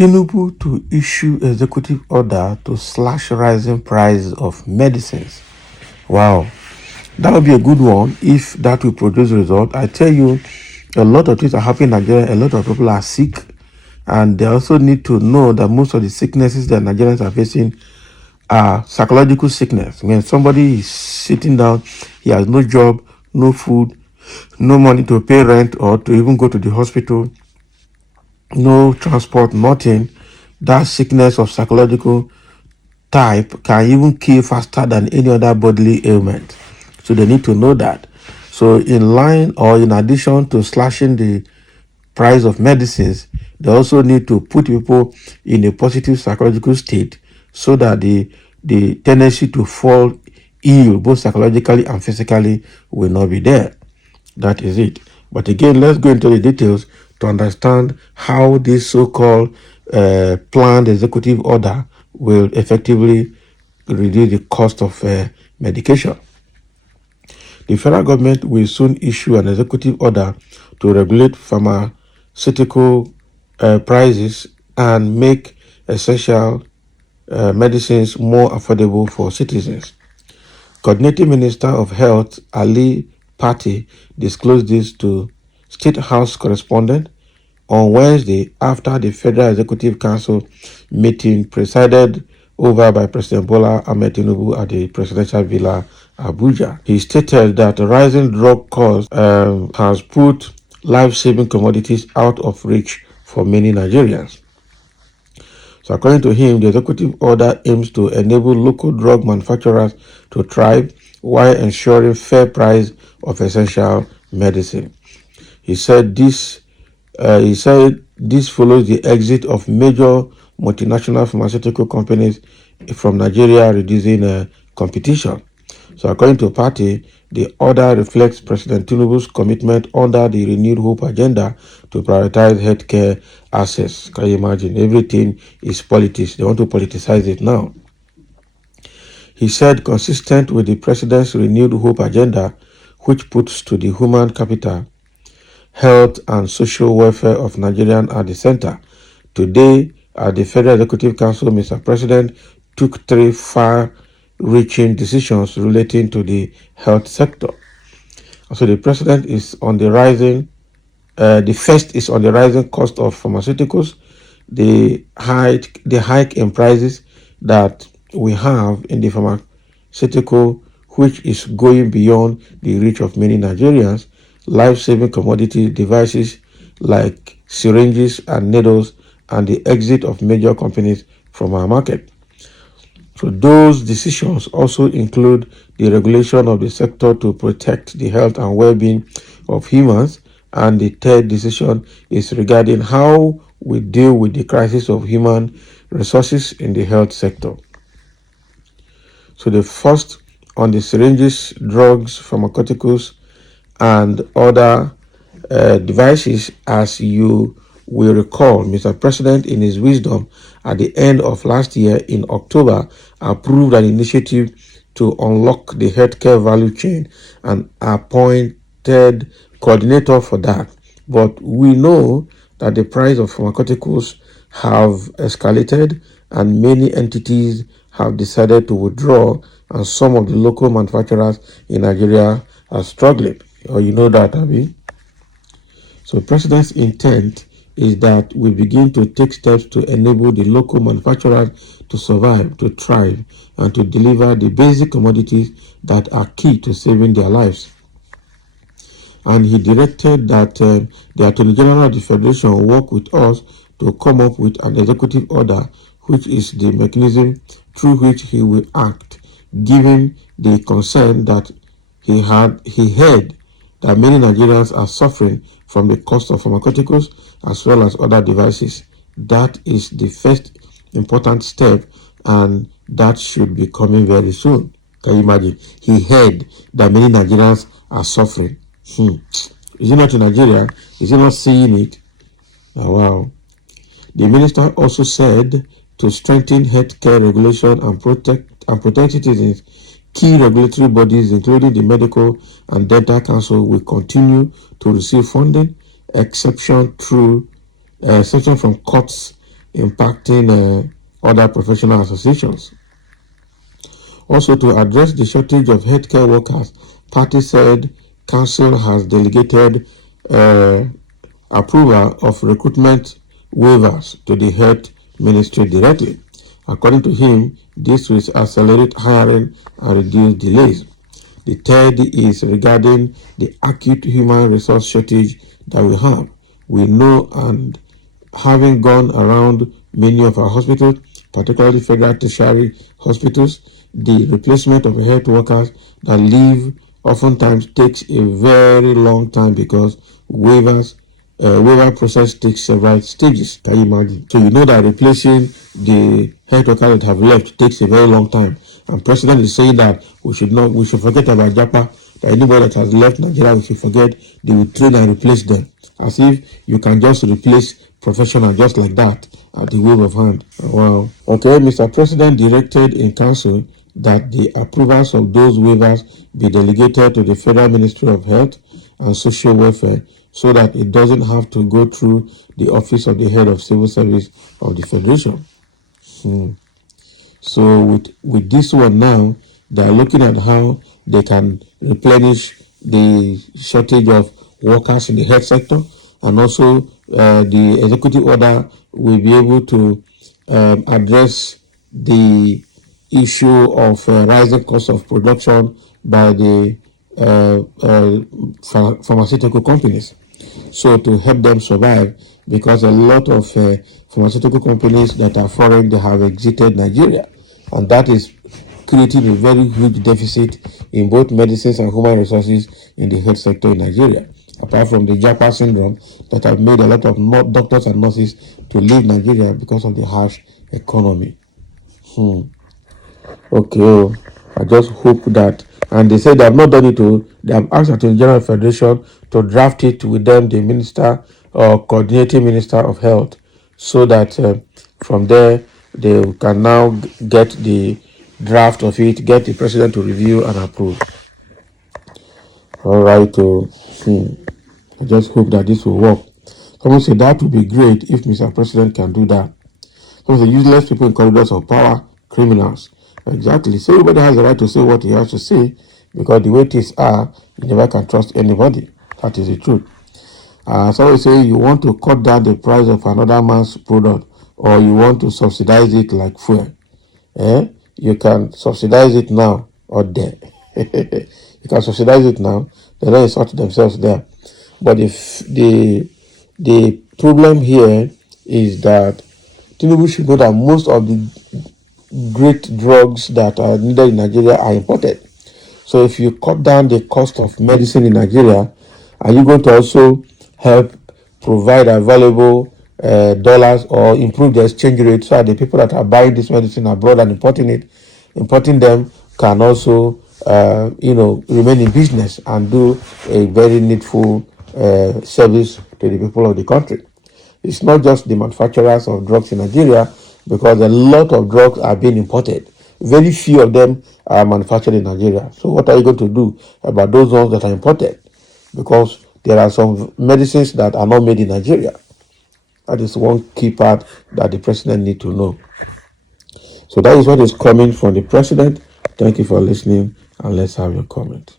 Tinubu to issue executive order to slash rising price of medicines. Wow, that would be a good one if that will produce result. I tell you, a lot of things are happening in Nigeria. A lot of people are sick, and they also need to know that most of the sicknesses that Nigerians are facing are psychological sickness. When somebody is sitting down, he has no job, no food, no money to pay rent or to even go to the hospital, no transport, nothing. That sickness of psychological type can even kill faster than any other bodily ailment. So they need to know that. So in line or in addition to slashing the price of medicines, they also need to put people in a positive psychological state so that the tendency to fall ill, both psychologically and physically, will not be there. That is it. But again, let's go into the details to understand how this so-called planned executive order will effectively reduce the cost of medication. The federal government will soon issue an executive order to regulate pharmaceutical prices and make essential medicines more affordable for citizens. Coordinating Minister of Health Ali Pate disclosed this to State House correspondent on Wednesday after the Federal Executive Council meeting presided over by President Bola Ahmed Tinubu at the Presidential Villa, Abuja. He stated that the rising drug cost has put life-saving commodities out of reach for many Nigerians. So according to him, the executive order aims to enable local drug manufacturers to thrive while ensuring fair price of essential medicine. He said this follows the exit of major multinational pharmaceutical companies from Nigeria, reducing competition. So according to Party, the order reflects President Tinubu's commitment under the Renewed Hope agenda to prioritize healthcare access. Can you imagine? Everything is politics. They want to politicize it now. He said, consistent with the President's Renewed Hope agenda, which puts to the human capital, health and social welfare of Nigerians at the center. Today, at the Federal Executive Council, Mr. President took 3 far-reaching decisions relating to the health sector. So the president is on the rising, the first is on the rising cost of pharmaceuticals, the hike in prices that we have in the pharmaceutical, which is going beyond the reach of many Nigerians, life-saving commodity devices like syringes and needles, and the exit of major companies from our market. So those decisions also include the regulation of the sector to protect the health and well-being of humans, and the third decision is regarding how we deal with the crisis of human resources in the health sector. So the first on the syringes, drugs, pharmaceuticals, and other devices, as you will recall, Mr. President, in his wisdom, at the end of last year in October, approved an initiative to unlock the healthcare value chain and appointed coordinator for that. But we know that the price of pharmaceuticals have escalated and many entities have decided to withdraw, and some of the local manufacturers in Nigeria are struggling. Or you know that, Abi? So the President's intent is that we begin to take steps to enable the local manufacturers to survive, to thrive, and to deliver the basic commodities that are key to saving their lives. And he directed that the Attorney General of the Federation work with us to come up with an executive order, which is the mechanism through which he will act, given the concern that he heard that many Nigerians are suffering from the cost of pharmaceuticals as well as other devices. That is the first important step, and that should be coming very soon. Can you imagine? He heard that many Nigerians are suffering. Is he not in Nigeria? Is he not seeing it? Oh, wow. The minister also said to strengthen healthcare regulation and protect citizens. Key regulatory bodies, including the Medical and Dental Council, will continue to receive funding, exception from cuts impacting other professional associations. Also, to address the shortage of healthcare workers, party said council has delegated uh, approval of recruitment waivers to the health ministry directly. According to him, this will accelerate hiring and reduce delays. The third is regarding the acute human resource shortage that we have. We know, and having gone around many of our hospitals, particularly federal tertiary hospitals, the replacement of health workers that leave oftentimes takes a very long time because waiver process takes several stages. Can you imagine? So you know that replacing the health workers that have left takes a very long time. And President is saying that we should forget about Japa, that anybody that has left Nigeria, we should forget, they will train and replace them. As if you can just replace professional just like that at the wave of hand. Wow. Okay, Mr. President directed in council that the approvals of those waivers be delegated to the Federal Ministry of Health and Social Welfare so that it doesn't have to go through the office of the head of civil service of the Federation. So with this one now, they are looking at how they can replenish the shortage of workers in the health sector, and also the executive order will be able to address the issue of rising cost of production by the pharmaceutical companies. So to help them survive, because a lot of pharmaceutical companies that are foreign, they have exited Nigeria, and that is creating a very huge deficit in both medicines and human resources in the health sector in Nigeria. Apart from the Japa syndrome that have made a lot of doctors and nurses to leave Nigeria because of the harsh economy. Okay, I just hope that, and they said they have not done it. They have asked Attorney General Federation to draft it with them, the minister or coordinating minister of health, so that from there they can now get the draft of it, get the president to review and approve. All right, I just hope that this will work. Someone said that would be great if Mr. President can do that. So the useless people in corridors of power, criminals. Exactly. So everybody has the right to say what he has to say, because the way things are, you never can trust anybody. That is the truth. Someone say you want to cut down the price of another man's product, or you want to subsidize it like fuel. You can subsidize it now or there. You can subsidize it now, they don't insult themselves there. But if the problem here is that Tinubu should know that most of the great drugs that are needed in Nigeria are imported. So if you cut down the cost of medicine in Nigeria, are you going to also help provide available dollars, or improve the exchange rate so that the people that are buying this medicine abroad and importing them can also remain in business and do a very needful service to the people of the country? It's not just the manufacturers of drugs in Nigeria, because a lot of drugs are being imported. Very few of them are manufactured in Nigeria. So what are you going to do about those ones that are imported? Because there are some medicines that are not made in Nigeria. That is one key part that the president needs to know. So that is what is coming from the president. Thank you for listening, and let's have your comment.